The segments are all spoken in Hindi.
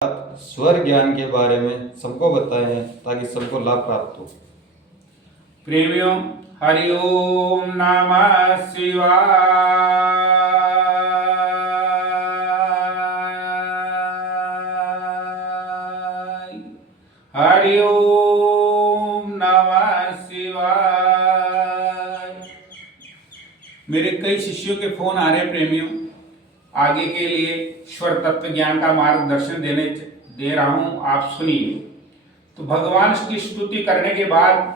स्वर ज्ञान के बारे में सबको बताएं ताकि सबको लाभ प्राप्त हो। प्रेमियों, हरि ओम नमः शिवाय। हरि ओम नमः शिवाय। मेरे कई शिष्यों के फोन आ रहे हैं प्रेमियों, आगे के लिए ईश्वर तत्व ज्ञान का मार्गदर्शन दे रहा हूं, आप सुनिए। तो भगवान की स्तुति करने के बाद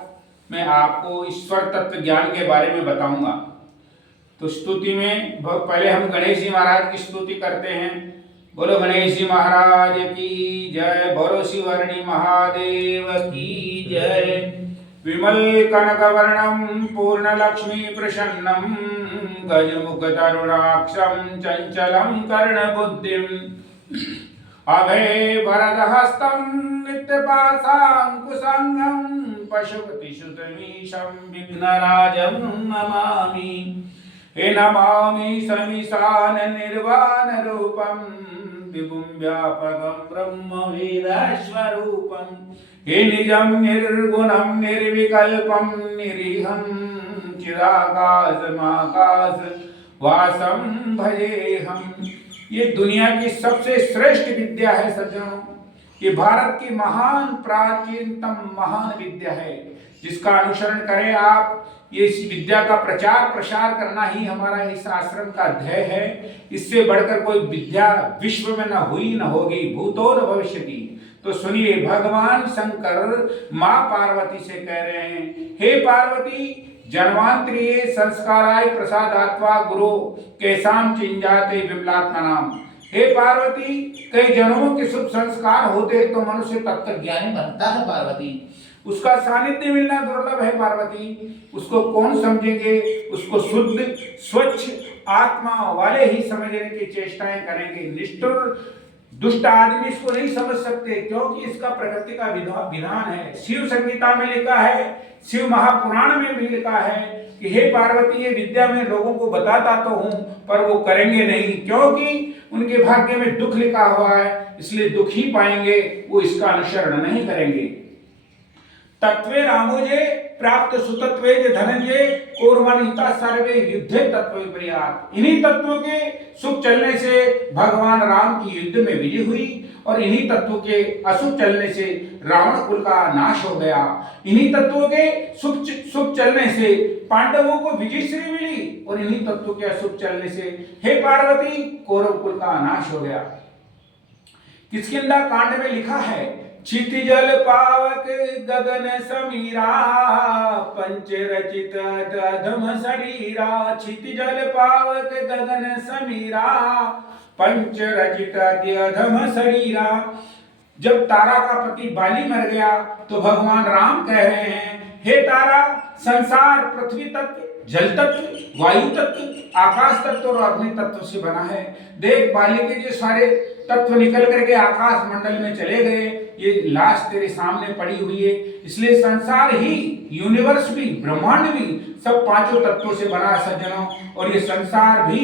मैं आपको ईश्वर तत्व ज्ञान के बारे में बताऊंगा। तो स्तुति में पहले हम गणेश जी महाराज की स्तुति करते हैं। बोलो गणेश जी महाराज की जय, बोलो शिवर्णि महादेव की जय। विमल कनक वर्णम पूर्ण लक्ष्मी प्रसन्नम गजमुख तरुणाक्षम चंचलम कर्ण बुद्धिम अभय वरद हस्तम नित्यपाशांकुशंगम पशुपतिसुतमीशं विघ्नराजं नमामि। हे नमामि समीशान निर्वाण रूपम विभुं व्यापकं ब्रह्म वेदस्वरूपं। हे निजं निर्गुणं निर्विकल्पं निरीहं चिदाकाशमाकाश वासं भजेहम्। ये दुनिया की सबसे श्रेष्ठ विद्या है सज्जनों। ये भारत की महान प्राचीनतम महान विद्या है, जिसका अनुसरण करें आप। ये इस विद्या का प्रचार प्रसार करना ही हमारा इस आश्रम का ध्येय है। इससे बढ़कर कोई विद्या विश्व में न हुई न होगी, भूतो न भविष्यति। तो सुनिए, भगवान शंकर माँ पार्वती से कह रहे हैं, हे पार्वती, जन्मांतरीय संस्काराय प्रसादात्वा गुरु केशाम चिंजाते विमलात्मा नाम। हे पार्वती, कई जन्मों के शुभ संस्कार होते हैं तो मनुष्य तत्व ज्ञानी बनता है पार्वती। उसका सानिध्य मिलना दुर्लभ है पार्वती। उसको कौन समझेंगे? उसको शुद्ध स्वच्छ आत्मा वाले ही समझने की चेष्टाएं करेंगे। निष्ठुर दुष्ट आदमी इसको नहीं समझ सकते, क्योंकि इसका प्रकृति का विधान है। शिव संगीता में लिखा है, शिव महापुराण में भी लिखा है कि हे पार्वती, ये विद्या मैं लोगों को बताता तो हूं, पर वो करेंगे नहीं, क्योंकि उनके भाग्य में दुख लिखा हुआ है, इसलिए दुख ही पाएंगे, वो इसका अनुसरण नहीं करेंगे। तत्वे रामोजे प्राप्त सुतत्वे धनंजय कौरवानिता सर्वे युद्धे तत्व विपर्यात। इन्हीं तत्वों के सुख चलने से भगवान राम की युद्ध में विजय हुई, और इन्हीं तत्वों के अशुभ चलने से रावण कुल का नाश हो गया। इन्हीं तत्वों के सुख चलने से पांडवों को विजय श्री मिली, और इन्हीं तत्वों के अशुभ चलने से हे पार्वती कौरव कुल का नाश हो गया। किष्किंधा कांड में लिखा है, क्षितिजल पावक गगन समीरा पंच रचित अधम शरीरा। क्षितिजल पावक गगन समीरा पंच रचित अधम शरीरा। जब तारा का पति बाली मर गया तो भगवान राम कह रहे हैं, हे तारा, संसार पृथ्वी तत्व, जल तत्व, वायु तत्व, आकाश तत्व और अग्नि तत्व से बना है। देख, बाली के जो सारे तत्व निकल करके आकाश मंडल में चले गए, ये लाश तेरे सामने पड़ी हुई है। इसलिए संसार ही, यूनिवर्स भी, ब्रह्मांड भी सब पांचों तत्वों से बना सज्जनों, और ये संसार भी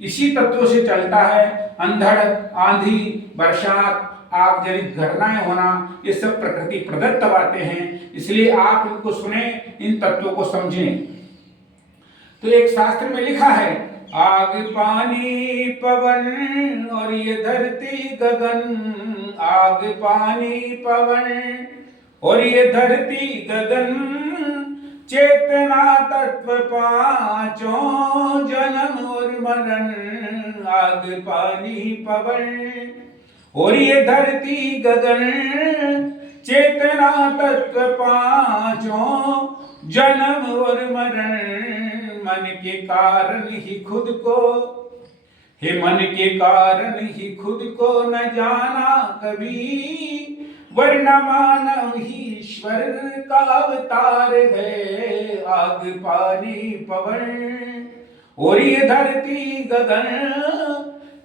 इसी तत्वों से चलता है। अंधड़, आंधी, बरसात, आग जनित घटनाएं होना, ये सब प्रकृति प्रदत्त बातें हैं। इसलिए आप इनको सुने, इन तत्वों को समझें। तो एक शास्त्र में लिखा है, आग पानी पवन और ये धरती गगन। आग पानी पवन और ये धरती गगन, चेतना तत्व पांचों, जन्म और मरण। आग पानी पवन और ये धरती गगन, चेतना तत्व पांचों, जन्म और मरण। मन के कारण ही खुद को, हे मन के कारण ही खुद को न जाना कभी, वरना मानव ही ईश्वर का अवतार है। आग पानी पवन और ये धरती गगन,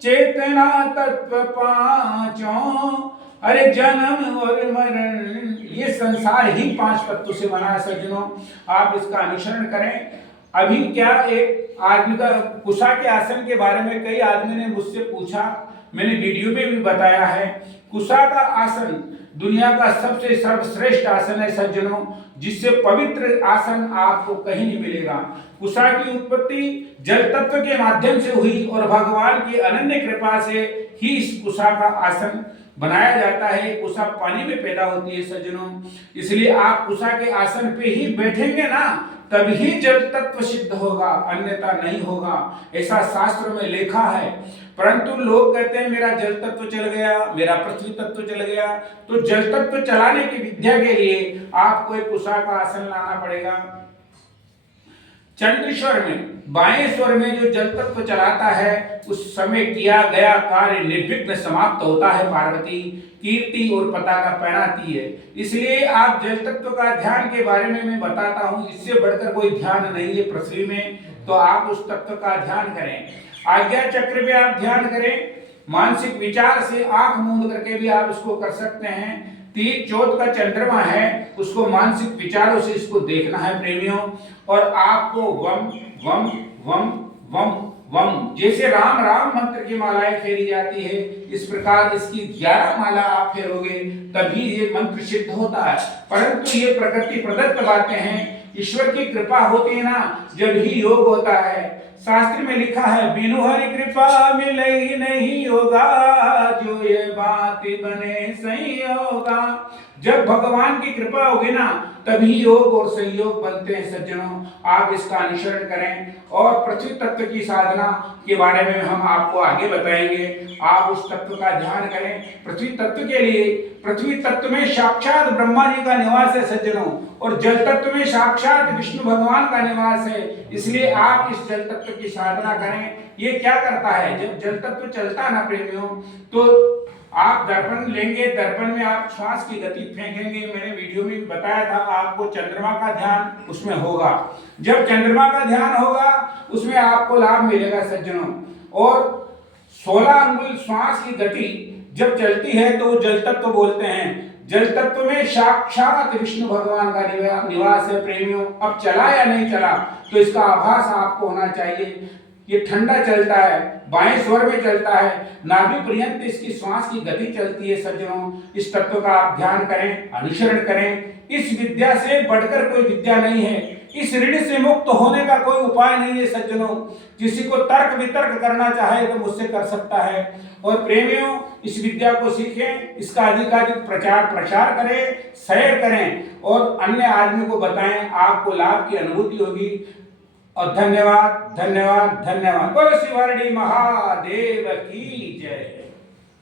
चेतना तत्व पांचों, अरे जन्म और मरण। ये संसार ही पांच तत्वों से बना है सज्जनों, आप इसका अनुसरण करें। अभी क्या, एक आदमी का कुशा के आसन के बारे में कई आदमी ने मुझसे पूछा, मैंने वीडियो में भी बताया है। कुशा का आसन दुनिया का सबसे सर्वश्रेष्ठ आसन है सज्जनों, जिससे पवित्र आसन आपको कहीं नहीं मिलेगा। कुशा की उत्पत्ति जल तत्व के माध्यम से हुई और भगवान की अनन्य कृपा से ही इस कुशा का आसन बनाया जाता है। कुशा पानी में पैदा होती है सज्जनों, इसलिए आप कुशा के आसन पे ही बैठेंगे ना, तभी जल तत्व सिद्ध होगा, अन्यथा नहीं होगा, ऐसा शास्त्र में लिखा है। परंतु लोग कहते हैं मेरा जल तत्व चल गया, मेरा पृथ्वी तत्व चल गया। तो जल तत्व चलाने की विद्या के लिए आपको एक कुशा का आसन लाना पड़ेगा। चंद्रेश्वर में बाएं स्वर में जो जल तत्व चलाता है, उस समय किया गया कार्य निर्विघ्न समाप्त होता है। पार्वती कीर्ति और पताका पहनाती है। इसलिए आप जल तत्व का ध्यान के बारे में मैं बताता हूं, इससे बढ़कर कोई ध्यान नहीं है पृथ्वी में, तो आप उस तत्व का ध्यान करें। आज्ञा चक्र में आप ध्यान करें, मानसिक विचार से आंख मूंद करके भी आप इसको कर सकते हैं। तीज चौथ का चंद्रमा है, उसको मानसिक विचारों से इसको देखना है प्रेमियों। और आपको वम वम वम वम वम जैसे राम राम मंत्र की मालाएं फेरी जाती है, इस प्रकार इसकी 11 माला आप फेरोगे तभी ये मंत्र सिद्ध होता है। परंतु ये प्रकृति प्रदत्त बातें हैं, ईश्वर की कृपा होती है ना, जब ही योग होता है। शास्त्र में लिखा है बिनु हरि कृपा मिले ही नहीं होगा, जो ये बात बने सही होगा। जब भगवान की कृपा होगी ना, तभी योग और संयोग बनते हैं सज्जनों। आप इसका अनुसरण करें और पृथ्वी तत्व की साधना के बारे में हम आपको आगे बताएंगे। आप उस तत्व का ध्यान करें। पृथ्वी तत्व के लिए, पृथ्वी तत्व में साक्षात ब्रह्मा जी का निवास है सज्जनों, और जल तत्व में साक्षात विष्णु भगवान का निवास है। इसलिए आप इस जल तत्व की साधना करें। ये क्या करता है, जब जल तत्व चलता है ना प्रेमियों, तो आप दर्पण लेंगे, दर्पण में आप श्वास की गति फेंकेंगे। मैंने वीडियो में बताया था आपको, चंद्रमा का ध्यान उसमें होगा। जब चंद्रमा का ध्यान होगा, उसमें आपको लाभ मिलेगा सज्जनों। और 16 अंगुल श्वास की गति जब चलती है तो जल तत्व बोलते हैं। जल तत्व में साक्षात विष्णु भगवान का निवास है प्रेमियों। अब चला या नहीं चला, तो इसका आभास आपको होना चाहिए। ये ठंडा चलता है, बाएं स्वर में चलता है, नाभि पर्यंत इसकी श्वास की गति चलती है सज्जनों। इस तत्व का आप ध्यान करें, अनुसरण करें। इस विद्या से बढ़कर कोई विद्या नहीं है। इस ऋण से मुक्त होने का कोई उपाय नहीं है सज्जनों। किसी को तर्क वितर्क करना चाहे तो मुझसे कर सकता है। और प्रेमियों, इस विद्या को सीखें, इसका अधिकाधिक प्रचार प्रसार करें, शेयर करें और अन्य आदमी को बताएं। आपको लाभ की अनुभूति होगी। और धन्यवाद धन्यवाद धन्यवाद। बोलो श्री वरडी महादेव की जय।